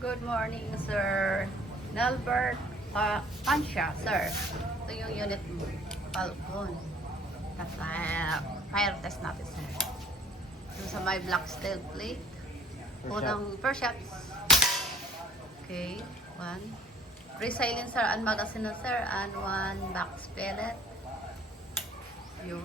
Good morning, Sir Nelbert Pansha, sir. Ito yung unit mo. Falcon. Tapos, fire test natin, sir. Ito sa may black steel plate. Unang per shots. Okay, one. Pre-silencer and magazine na, sir. And one box pellet. Yun.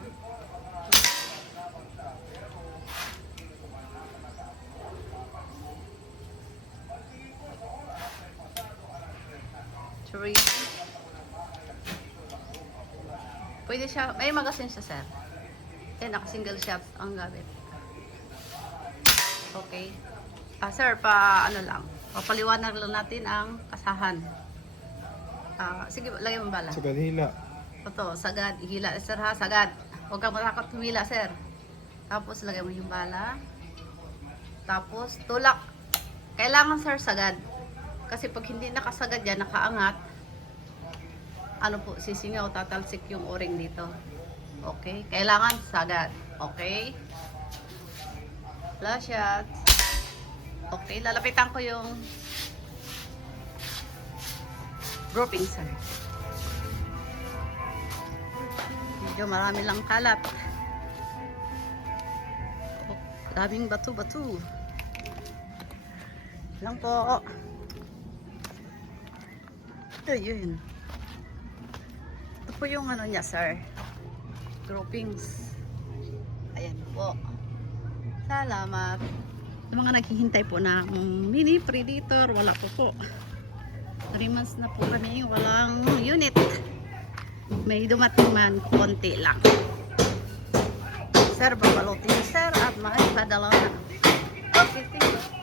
Three. Pwede siya, may magazine siya, sir. Naka-single shots ang gamit. Okay. Sir, ano lang. Papaliwanag lang natin ang kasahan. Sige, lagay mo bala. Sagad hila. Ito, sagad. Hila, sir ha, sagad. Huwag kang matakot humila, sir. Tapos, lagay mo yung bala. Tapos, tulak. Kailangan, sir, sagad. Kasi pag hindi nakasagad yan, nakaangat, ano po, sisingaw, tatalsik yung o-ring dito. Okay? Kailangan sagad. Okay? Flash shot. Okay, lalapitan ko yung grouping, sir. Medyo marami lang kalat. Oh, daming bato-bato. Lang po. Ayun. Ito po yung ano niya, sir. Groupings. Ayan po. Salamat. Sa mga naghihintay po na mini predator, wala po. 3 months na po kami walang unit. May dumating man, konti lang. Sir, babalutin, sir, at makaipadala na. Okay, thank you.